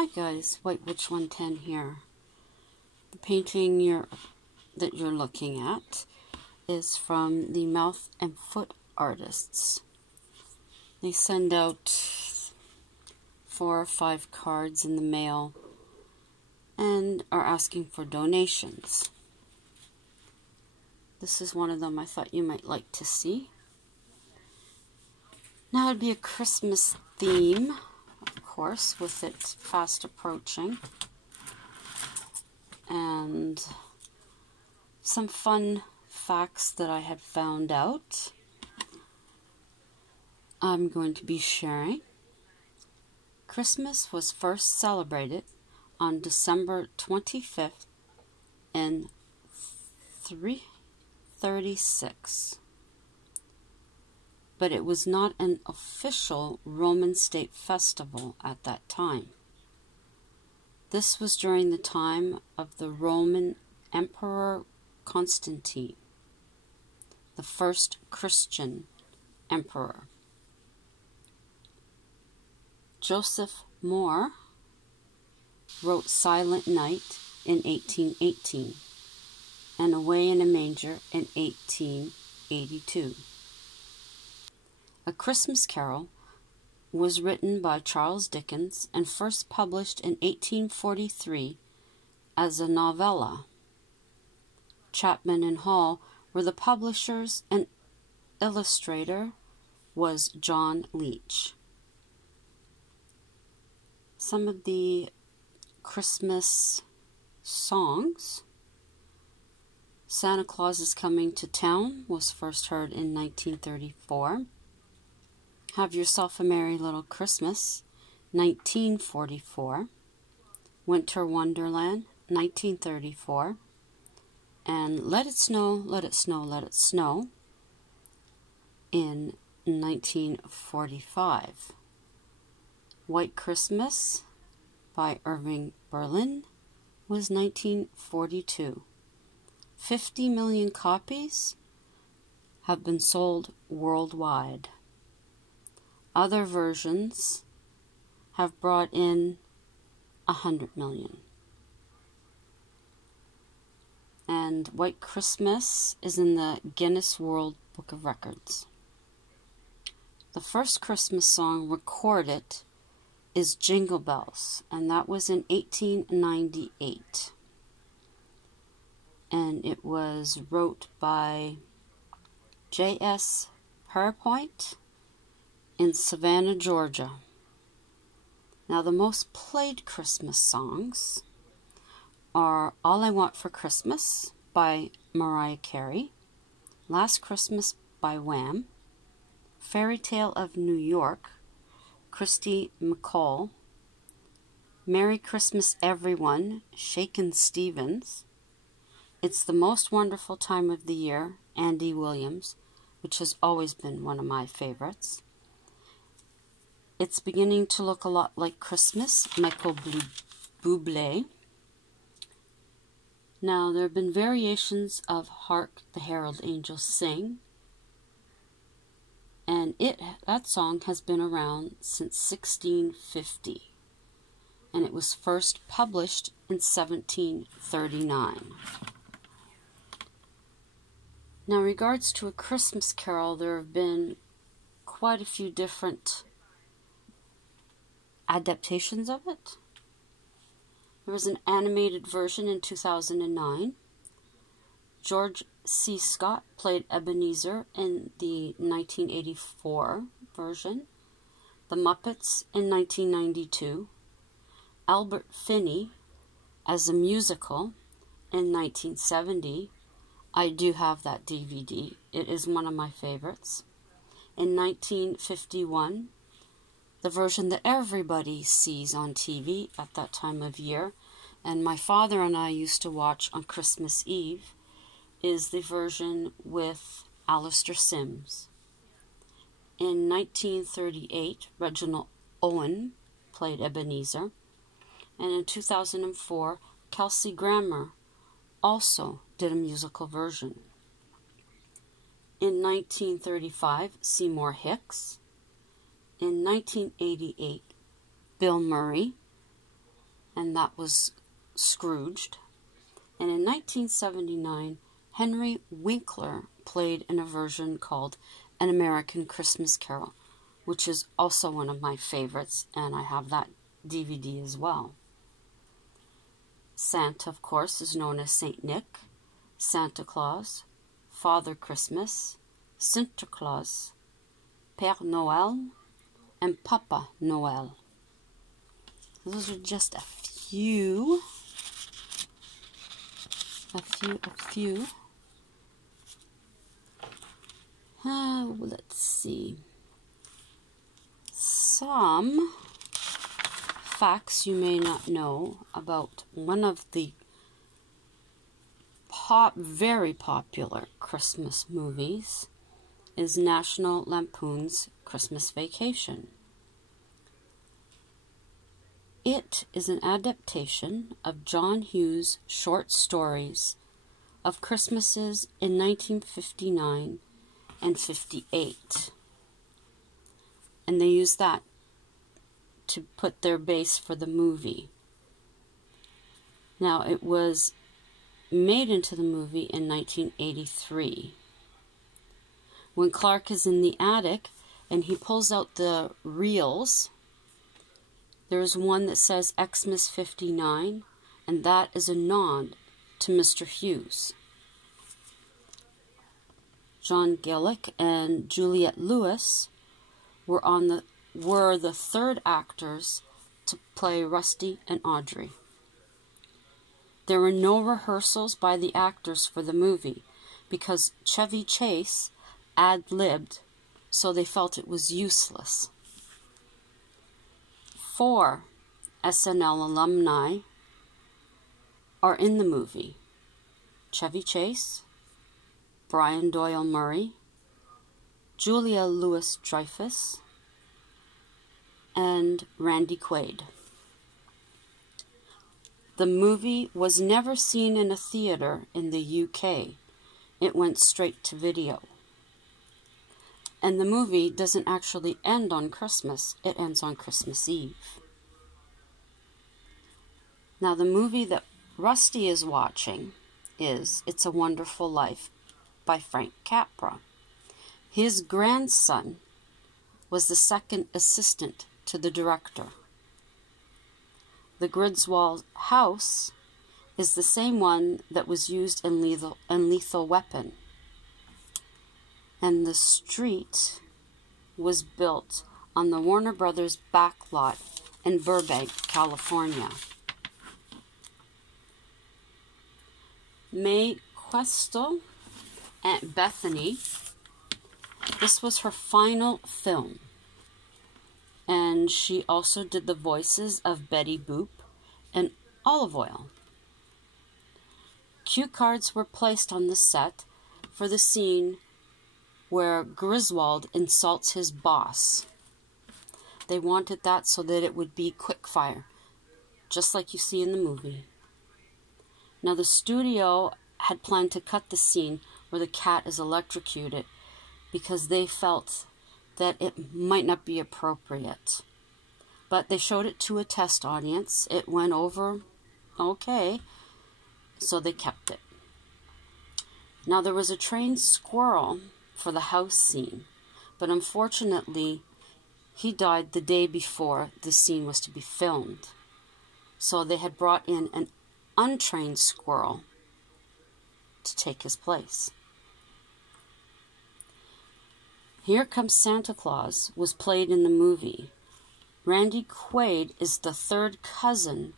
Hi guys, White Witch 110 here. The painting that you're looking at is from the Mouth and Foot Artists. They send out 4 or 5 cards in the mail and are asking for donations. This is one of them I thought you might like to see. Now it'd be a Christmas theme, of course, with it fast approaching. And some fun facts that I had found out I'm going to be sharing. Christmas was first celebrated on December 25th in 336. But it was not an official Roman state festival at that time. This was during the time of the Roman Emperor Constantine, the first Christian emperor. Joseph Moore wrote Silent Night in 1818 and Away in a Manger in 1882. A Christmas Carol was written by Charles Dickens and first published in 1843 as a novella. Chapman and Hall were the publishers, and illustrator was John Leech. Some of the Christmas songs. Santa Claus is Coming to Town was first heard in 1934. Have Yourself a Merry Little Christmas, 1944. Winter Wonderland, 1934. And Let It Snow, Let It Snow, Let It Snow in 1945. White Christmas by Irving Berlin was 1942. 50 million copies have been sold worldwide. Other versions have brought in 100 million. And White Christmas is in the Guinness World Book of Records. The first Christmas song recorded is Jingle Bells, and that was in 1898. And it was wrote by J.S. Pierpont in Savannah, Georgia. Now, the most played Christmas songs are All I Want for Christmas by Mariah Carey, Last Christmas by Wham, Fairy Tale of New York, Christy McCall, Merry Christmas Everyone, Shakin' Stevens, It's the Most Wonderful Time of the Year, Andy Williams, which has always been one of my favorites. It's Beginning to Look a Lot Like Christmas, Michael Bublé. Now, there have been variations of Hark the Herald Angels Sing, and that song has been around since 1650, and it was first published in 1739. Now, in regards to A Christmas Carol, there have been quite a few different adaptations of it. There was an animated version in 2009. George C. Scott played Ebenezer in the 1984 version. The Muppets in 1992. Albert Finney as a musical in 1970. I do have that DVD. It is one of my favorites. In 1951, the version that everybody sees on TV at that time of year, and my father and I used to watch on Christmas Eve, is the version with Alistair Sims. In 1938, Reginald Owen played Ebenezer, and in 2004, Kelsey Grammer also did a musical version. In 1935, Seymour Hicks. In 1988, Bill Murray. and that was Scrooged. And in 1979, Henry Winkler played in a version called An American Christmas Carol, which is also one of my favorites, and I have that DVD as well. Santa, of course, is known as Saint Nick, Santa Claus, Father Christmas, Sinterklaas, Père Noël, and Papa Noël. Those are just a few. Let's see. Some facts you may not know about one of the very popular Christmas movies is National Lampoon's Christmas Vacation. It is an adaptation of John Hughes' short stories of Christmases in 1959 and 58. And they used that to put their base for the movie. Now, it was made into the movie in 1983. When Clark is in the attic and he pulls out the reels, there's one that says Xmas 59, and that is a nod to Mr. Hughes. John Gillick and Juliette Lewis were the third actors to play Rusty and Audrey. There were no rehearsals by the actors for the movie because Chevy Chase ad-libbed, so they felt it was useless. 4 SNL alumni are in the movie: Chevy Chase, Brian Doyle Murray, Julia Louis-Dreyfus, and Randy Quaid. The movie was never seen in a theater in the UK. It went straight to video. And the movie doesn't actually end on Christmas. It ends on Christmas Eve. Now, the movie that Rusty is watching is It's a Wonderful Life by Frank Capra. His grandson was the second assistant to the director. The Griswold house is the same one that was used in Lethal Weapon. And the street was built on the Warner Brothers back lot in Burbank, California. Mae Questel, Aunt Bethany, this was her final film. And she also did the voices of Betty Boop and Olive Oyl. Cue cards were placed on the set for the scene where Griswold insults his boss. They wanted that so that it would be quick fire, just like you see in the movie. Now, the studio had planned to cut the scene where the cat is electrocuted because they felt that it might not be appropriate. But they showed it to a test audience. It went over okay, so they kept it. Now, there was a trained squirrel for the house scene, but unfortunately, he died the day before the scene was to be filmed. So they had brought in an untrained squirrel to take his place. Here Comes Santa Claus was played in the movie. Randy Quaid is the third cousin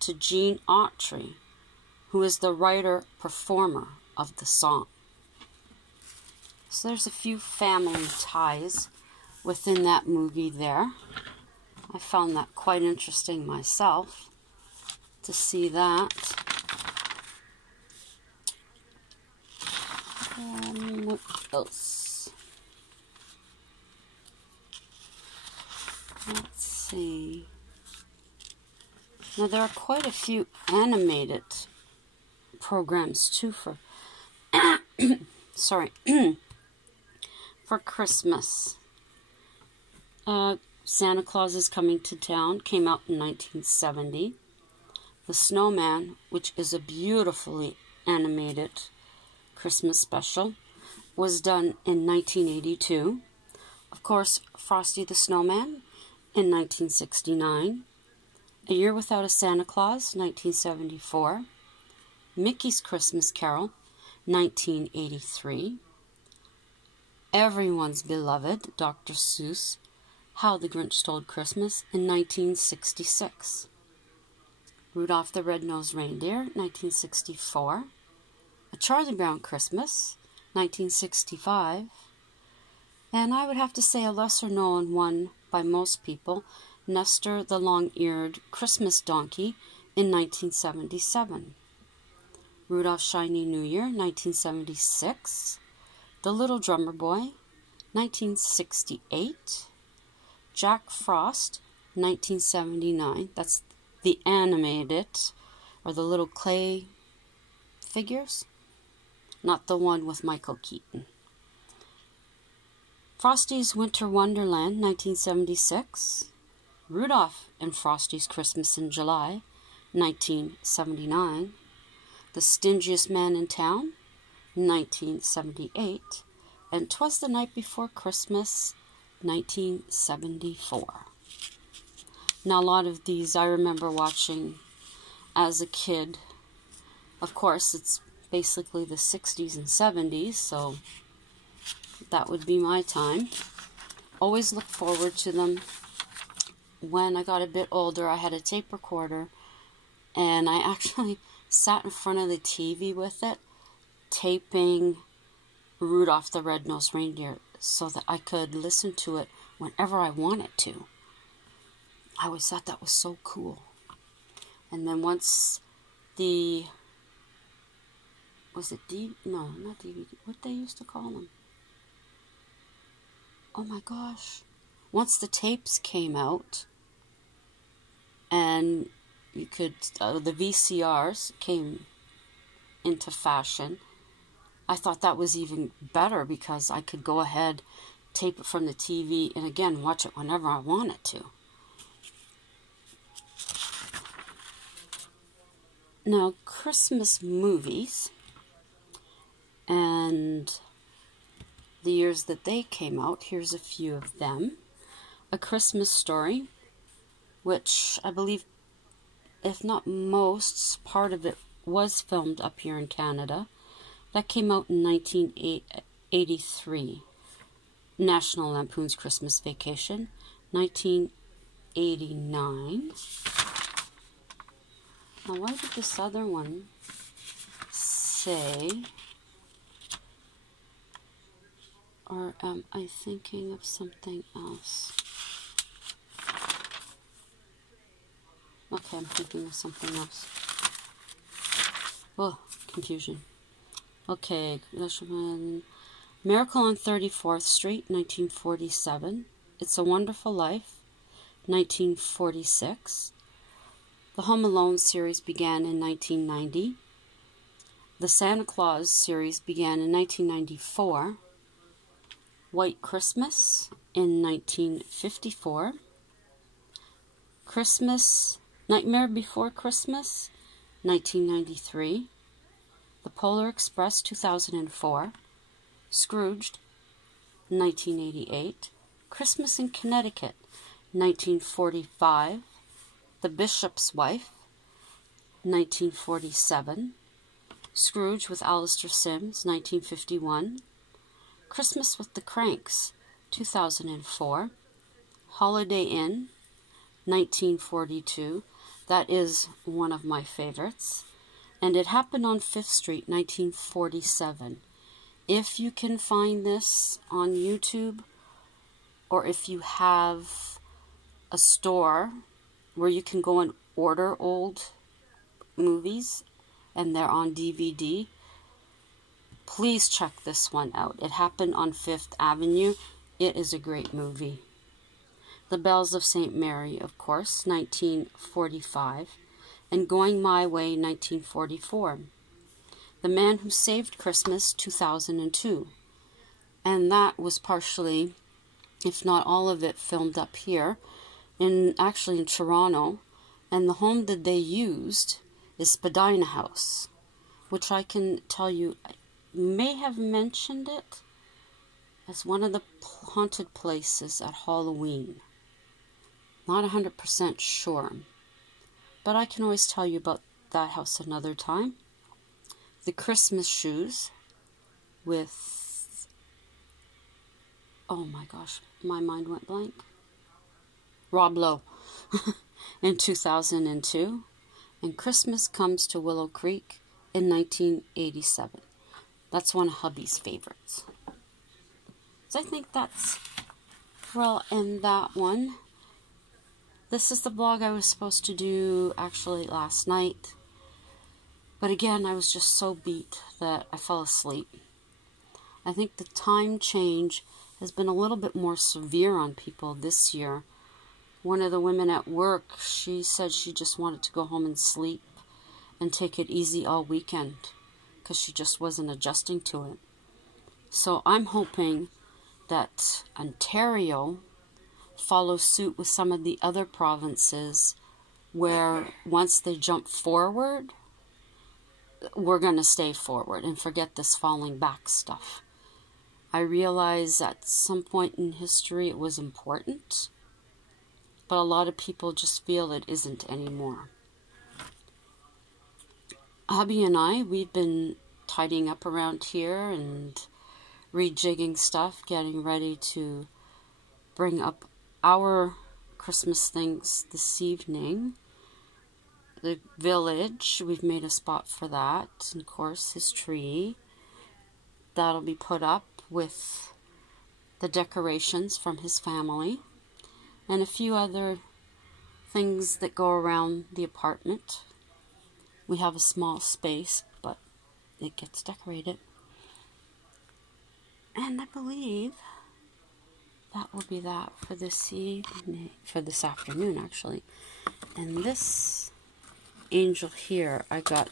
to Gene Autry, who is the writer-performer of the song. So there's a few family ties within that movie there. I found that quite interesting myself to see that. What else? Let's see. Now there are quite a few animated programs too for sorry for Christmas. Santa Claus is Coming to Town came out in 1970. The Snowman, which is a beautifully animated Christmas special, was done in 1982. Of course, Frosty the Snowman in 1969. A Year Without a Santa Claus, 1974. Mickey's Christmas Carol, 1983. Everyone's beloved, Dr. Seuss, How the Grinch Stole Christmas, in 1966. Rudolph the Red-Nosed Reindeer, 1964. A Charlie Brown Christmas, 1965. And I would have to say a lesser-known one by most people, Nestor the Long-Eared Christmas Donkey, in 1977. Rudolph's Shiny New Year, 1976. The Little Drummer Boy, 1968. Jack Frost, 1979. That's the animated, or the little clay figures, not the one with Michael Keaton. Frosty's Winter Wonderland, 1976. Rudolph and Frosty's Christmas in July, 1979. The Stingiest Man in Town, 1978. And 'Twas the Night Before Christmas, 1974. Now, a lot of these I remember watching as a kid. Of course, it's basically the 60s and 70s, so that would be my time. Always look forward to them. When I got a bit older, I had a tape recorder, and I actually sat in front of the TV with it, taping Rudolph the Red-Nosed Reindeer so that I could listen to it whenever I wanted to. I always thought that was so cool. And then once the... was it no, not DVD. What they used to call them? Oh my gosh. Once the tapes came out, and you could, the VCRs came into fashion, I thought that was even better because I could go ahead, tape it from the TV, and again, watch it whenever I wanted to. Now, Christmas movies and the years that they came out, here's a few of them. A Christmas Story, which I believe, if not most, part of it was filmed up here in Canada. That came out in 1983. National Lampoon's Christmas Vacation, 1989. Now, why did this other one say... or am I thinking of something else? Okay, I'm thinking of something else. Oh, confusion. Okay, Miracle on 34th Street, 1947. It's a Wonderful Life, 1946. The Home Alone series began in 1990. The Santa Claus series began in 1994. White Christmas in 1954. Nightmare Before Christmas, 1993. The Polar Express, 2004. Scrooged, 1988. Christmas in Connecticut, 1945. The Bishop's Wife, 1947. Scrooge with Alistair Sims, 1951. Christmas with the Cranks, 2004. Holiday Inn, 1942. That is one of my favorites. And It Happened on 5th Street, 1947. If you can find this on YouTube, or if you have a store where you can go and order old movies and they're on DVD, please check this one out. It Happened on 5th Avenue. It is a great movie. The Bells of St. Mary, of course, 1945. And Going My Way, 1944. The Man Who Saved Christmas, 2002. And that was partially, if not all of it, filmed up here, actually in Toronto. And the home that they used is Spadina House, which I can tell you, I may have mentioned it as one of the haunted places at Halloween. Not 100% sure, but I can always tell you about that house another time. The Christmas shoes with, oh my gosh, my mind went blank. Rob Lowe in 2002. And Christmas Comes to Willow Creek in 1987. That's one of hubby's favorites. So I think that's where I'll end that one. This is the vlog I was supposed to do actually last night. But again, I was just so beat that I fell asleep. I think the time change has been a little bit more severe on people this year. One of the women at work, she said she just wanted to go home and sleep and take it easy all weekend because she just wasn't adjusting to it. So I'm hoping that Ontario follows suit with some of the other provinces where once they jump forward, we're going to stay forward and forget this falling back stuff. I realize at some point in history it was important, but a lot of people just feel it isn't anymore. Hubby and I, we've been tidying up around here and rejigging stuff, getting ready to bring up our Christmas things this evening. The village, we've made a spot for that. And of course, his tree. That'll be put up with the decorations from his family. And a few other things that go around the apartment. We have a small space, but it gets decorated. And I believe that will be that for this evening, for this afternoon actually. And this angel here, I got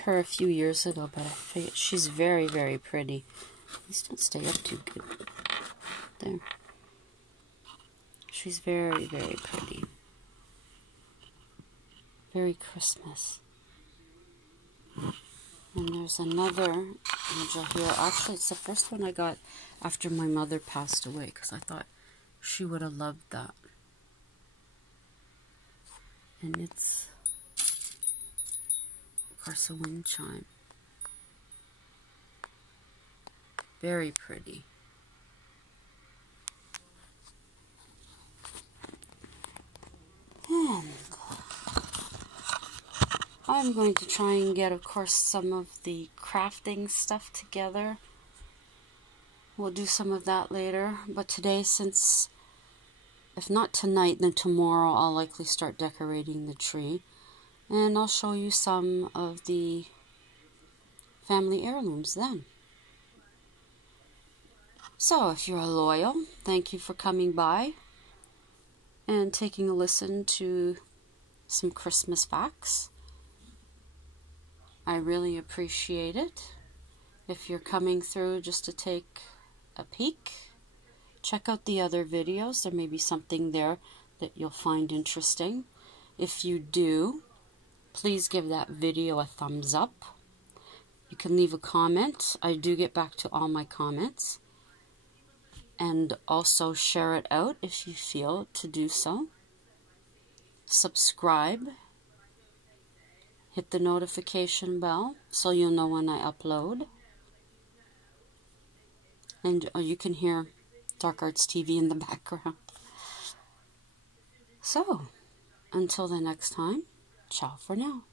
her a few years ago, but I figured she's very, very pretty. These don't stay up too good. There. She's very, very pretty. Very Christmas. And there's another angel here. Actually, it's the first one I got after my mother passed away, because I thought she would have loved that. And it's, of course, a wind chime. Very pretty. And I'm going to try and get, of course, some of the crafting stuff together. We'll do some of that later. But today, since, if not tonight, then tomorrow, I'll likely start decorating the tree. And I'll show you some of the family heirlooms then. So, if you're loyal, thank you for coming by and taking a listen to some Christmas facts. I really appreciate it. If you're coming through just to take a peek, check out the other videos. There may be something there that you'll find interesting. If you do, please give that video a thumbs up. You can leave a comment. I do get back to all my comments. And also share it out if you feel to do so. Subscribe. Hit the notification bell so you'll know when I upload. And you can hear Dark Arts TV in the background. So, until the next time, ciao for now.